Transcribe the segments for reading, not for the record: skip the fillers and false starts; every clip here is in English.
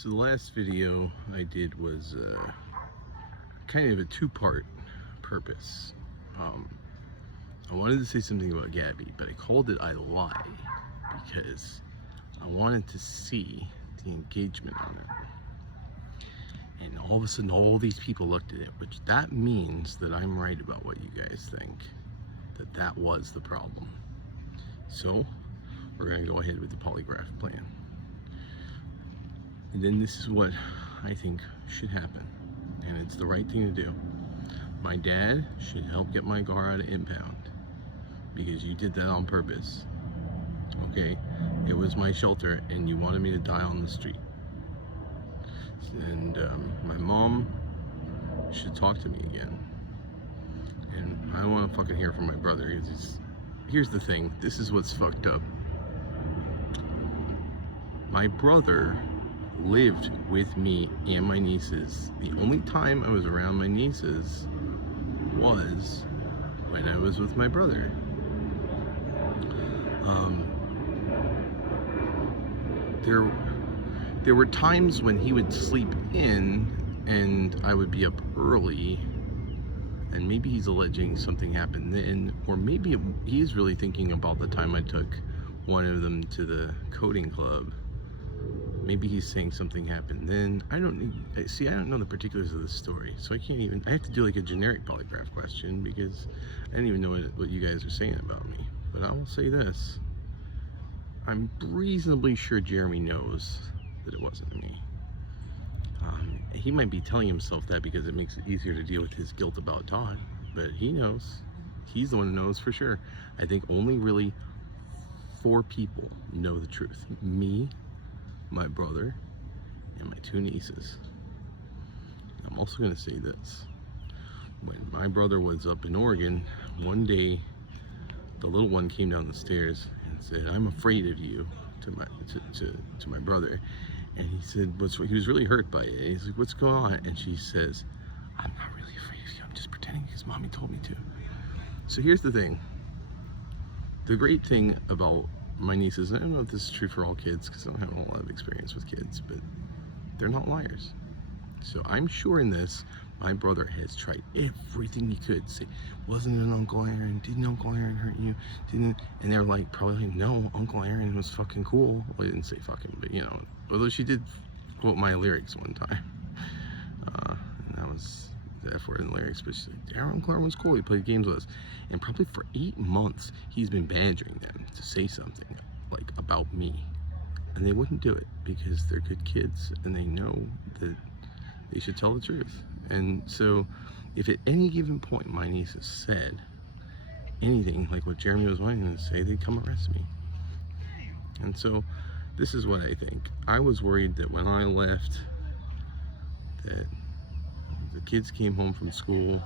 So the last video I did was kind of a two-part purpose. Um, I wanted to say something about Gabby, but I called it I Lie because I wanted to see the engagement on it. And all of a sudden, all these people looked at it, which that means that I'm right about what you guys think, that was the problem. So we're going to go ahead with the polygraph plan. And then this is what I think should happen, and it's the right thing to do. My dad should help get my car out of impound because you did that on purpose. Okay, it was my shelter and you wanted me to die on the street. And my mom should talk to me again. And I don't want to fucking hear from my brother because here's the thing, this is what's fucked up. My brother lived with me and my nieces. The only time I was around my nieces was when I was with my brother. There were times when he would sleep in and I would be up early, and maybe he's alleging something happened then, or maybe he is really thinking about the time I took one of them to the coding club. Maybe he's saying something happened then. I don't know the particulars of the story, so I have to do like a generic polygraph question because I didn't even know what you guys are saying about me. But I will say this, I'm reasonably sure Jeremy knows that it wasn't me. He might be telling himself that because it makes it easier to deal with his guilt about Todd, but he knows. He's the one who knows for sure. I think only really 4 people know the truth. Me, my brother, and my 2 nieces. I'm also going to say this. When my brother was up in Oregon, one day the little one came down the stairs and said, "I'm afraid of you," to my brother. And he said, he was really hurt by it. He's like, "What's going on?" And she says, "I'm not really afraid of you. I'm just pretending because mommy told me to." So here's the thing. The great thing about my nieces, and I don't know if this is true for all kids because I don't have a lot of experience with kids, but they're not liars. So I'm sure in this, my brother has tried everything he could to say, "Wasn't it Uncle Aaron? Didn't Uncle Aaron hurt you? Didn't?" And they're like, probably, "No, Uncle Aaron was fucking cool." Well, I didn't say fucking, but you know, although she did quote my lyrics one time. And that was the F word in the lyrics, but she's like, "Yeah, Uncle Aaron was cool. He played games with us." And probably for 8 months, he's been badgering them to say something like about me. And they wouldn't do it because they're good kids and they know that they should tell the truth. And so if at any given point my nieces said anything like what Jeremy was wanting them to say, they'd come arrest me. And so this is what I think. I was worried that when I left, that the kids came home from school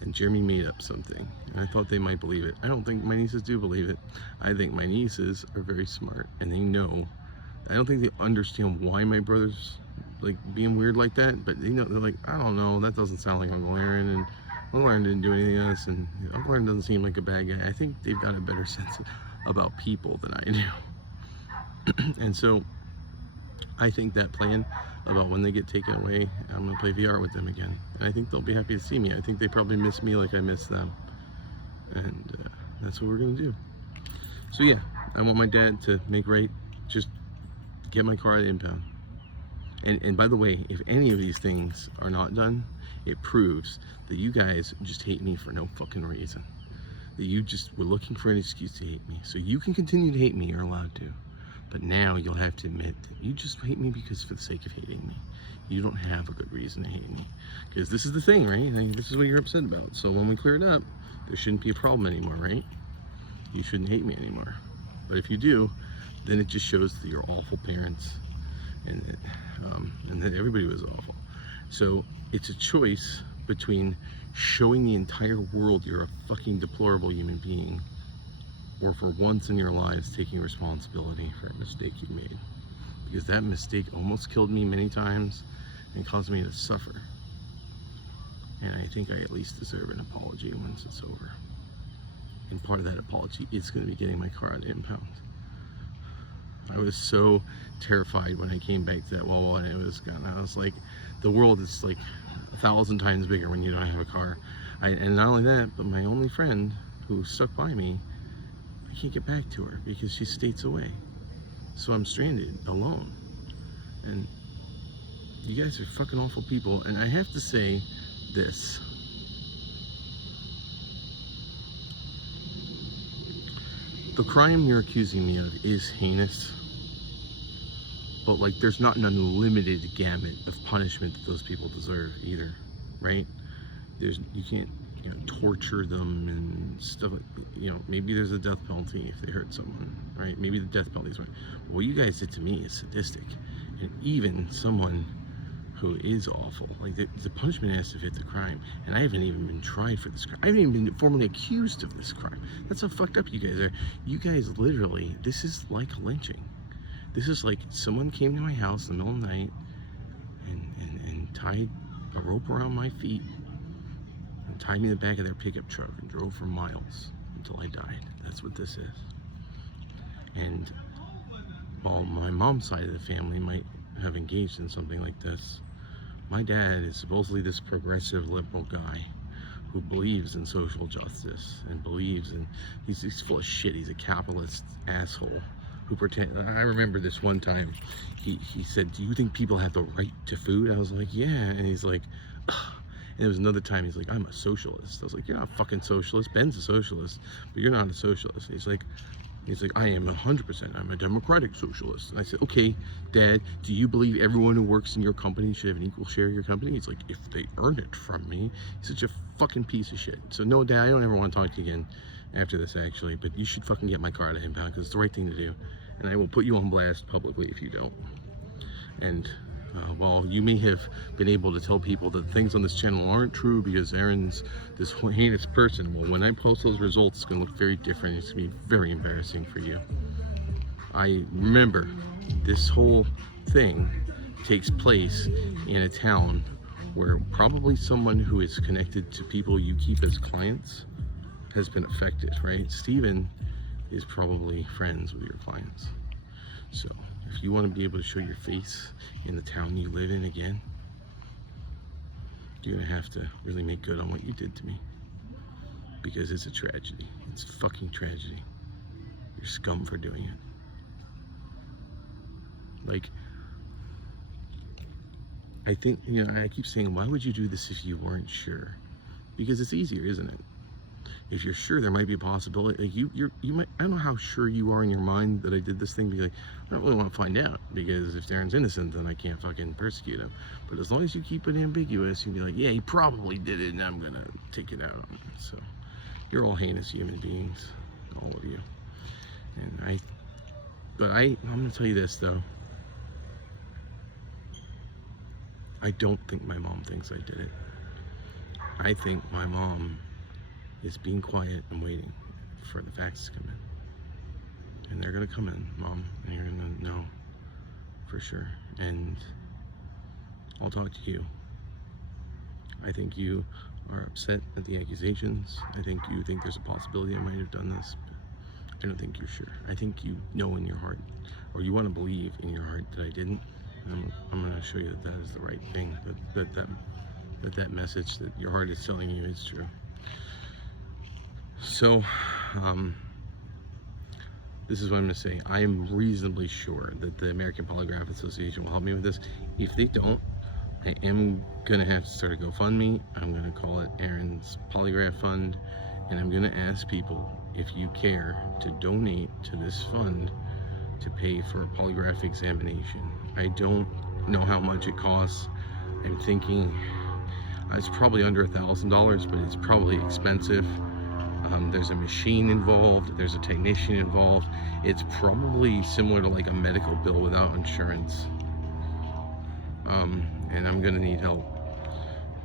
and Jeremy made up something. And I thought they might believe it. I don't think my nieces do believe it. I think my nieces are very smart and they know. I don't think they understand why my brother's like being weird like that, but they know, they're like, "I don't know, that doesn't sound like Uncle Aaron, and Uncle Aaron didn't do anything to us, and Uncle Aaron doesn't seem like a bad guy." I think they've got a better sense about people than I do. And so I think that plan about when they get taken away, I'm gonna play VR with them again, and I think they'll be happy to see me. I think they probably miss me like I miss them, and that's what we're gonna do. So yeah, I want my dad to make right, just get my car at impound. And by the way, if any of these things are not done, it proves that you guys just hate me for no fucking reason. That you just were looking for an excuse to hate me. So you can continue to hate me, you're allowed to. But now you'll have to admit that you just hate me because for the sake of hating me. You don't have a good reason to hate me. Because this is the thing, right? Like, this is what you're upset about. So when we clear it up, there shouldn't be a problem anymore, right? You shouldn't hate me anymore. But if you do, then it just shows that you're awful parents. And that everybody was awful. So it's a choice between showing the entire world you're a fucking deplorable human being, or for once in your lives taking responsibility for a mistake you made. Because that mistake almost killed me many times and caused me to suffer. And I think I at least deserve an apology once it's over. And part of that apology is going to be getting my car out of impound. I was so terrified when I came back to that Wawa and it was gone. I was like, the world is like 1,000 times bigger when you don't have a car. And not only that, but my only friend who stuck by me, I can't get back to her because she's states away. So I'm stranded alone. And you guys are fucking awful people. And I have to say this. The crime you're accusing me of is heinous, but like there's not an unlimited gamut of punishment that those people deserve either, right? You can't, torture them and stuff. Maybe there's a death penalty if they hurt someone, right? Maybe the death penalty is right. But what you guys did to me is sadistic, and even someone who is awful, like the punishment has to fit the crime, and I haven't even been tried for this crime. I haven't even been formally accused of this crime. That's how fucked up you guys are. You guys literally, this is like lynching. This is like someone came to my house in the middle of the night and tied a rope around my feet and tied me in the back of their pickup truck and drove for miles until I died. That's what this is. And while my mom's side of the family might have engaged in something like this, my dad is supposedly this progressive liberal guy who believes in social justice and believes in, he's full of shit. He's a capitalist asshole who I remember this one time, he said, do you think people have the right to food? I was like, yeah. And he's like, ugh. And there was another time he's like, I'm a socialist. I was like, you're not a fucking socialist. Ben's a socialist, but you're not a socialist. He's like, I am 100%. I'm a democratic socialist. And I said, okay, Dad, do you believe everyone who works in your company should have an equal share of your company? He's like, if they earn it from me. He's such a fucking piece of shit. So no, Dad, I don't ever want to talk to you again after this, actually. But you should fucking get my car to impound because it's the right thing to do. And I will put you on blast publicly if you don't. And while you may have been able to tell people that things on this channel aren't true because Aaron's this heinous person, well, when I post those results, it's going to look very different. It's going to be very embarrassing for you. I remember this whole thing takes place in a town where probably someone who is connected to people you keep as clients has been affected, right? Steven is probably friends with your clients. So if you want to be able to show your face in the town you live in again, you're gonna have to really make good on what you did to me, because it's a tragedy. It's a fucking tragedy. You're scum for doing it. Like, I think, I keep saying, why would you do this if you weren't sure? Because it's easier, isn't it? If you're sure, there might be a possibility. Like you might. I don't know how sure you are in your mind that I did this thing. Be like, I don't really want to find out, because if Darren's innocent, then I can't fucking persecute him. But as long as you keep it ambiguous, you'll be like, yeah, he probably did it, and I'm gonna take it out on him. So you're all heinous human beings, all of you. And I'm gonna tell you this though. I don't think my mom thinks I did it. I think my mom is being quiet and waiting for the facts to come in. And they're gonna come in, Mom, and you're gonna know for sure. And I'll talk to you. I think you are upset at the accusations. I think you think there's a possibility I might have done this, but I don't think you're sure. I think you know in your heart, or you want to believe in your heart that I didn't. And I'm gonna show you that that is the right thing, that message that your heart is telling you is true. So, this is what I'm going to say. I am reasonably sure that the American Polygraph Association will help me with this. If they don't, I am going to have to start a GoFundMe. I'm going to call it Aaron's Polygraph Fund, and I'm going to ask people, if you care, to donate to this fund to pay for a polygraph examination. I don't know how much it costs. I'm thinking it's probably under $1,000, but it's probably expensive. There's a machine involved, there's a technician involved. It's probably similar to like a medical bill without insurance. And I'm gonna need help.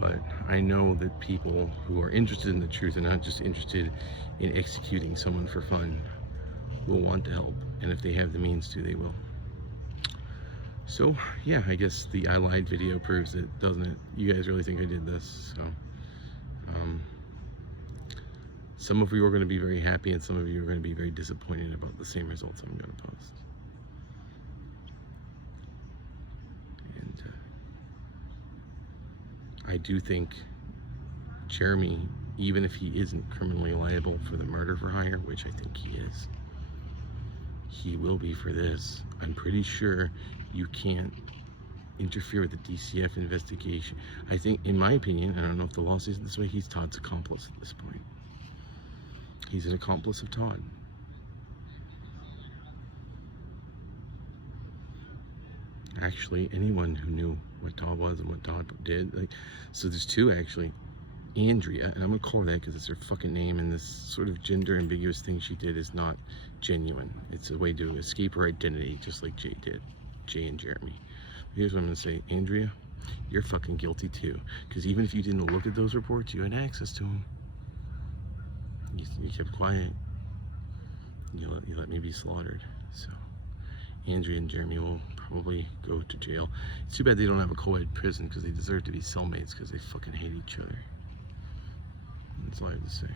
But I know that people who are interested in the truth and not just interested in executing someone for fun will want to help. And if they have the means to, they will. So yeah, I guess the I lied video proves it, doesn't it? You guys really think I did this, so. Some of you are going to be very happy, and some of you are going to be very disappointed about the same results I'm going to post. I do think Jeremy, even if he isn't criminally liable for the murder for hire, which I think he is, he will be for this. I'm pretty sure you can't interfere with the DCF investigation. I think, in my opinion, I don't know if the law says it this way, he's Todd's accomplice at this point. He's an accomplice of Todd. Actually, anyone who knew what Todd was and what Todd did, like, so there's two actually. Andrea, and I'm gonna call her that because it's her fucking name, and this sort of gender ambiguous thing she did is not genuine. It's a way to escape her identity, just like Jay did. Jay and Jeremy. Here's what I'm gonna say, Andrea, you're fucking guilty too. Because even if you didn't look at those reports, you had access to them. You kept quiet. You let me be slaughtered. So Andrea and Jeremy will probably go to jail. It's too bad they don't have a co-ed prison because they deserve to be cellmates because they fucking hate each other. That's all I have to say.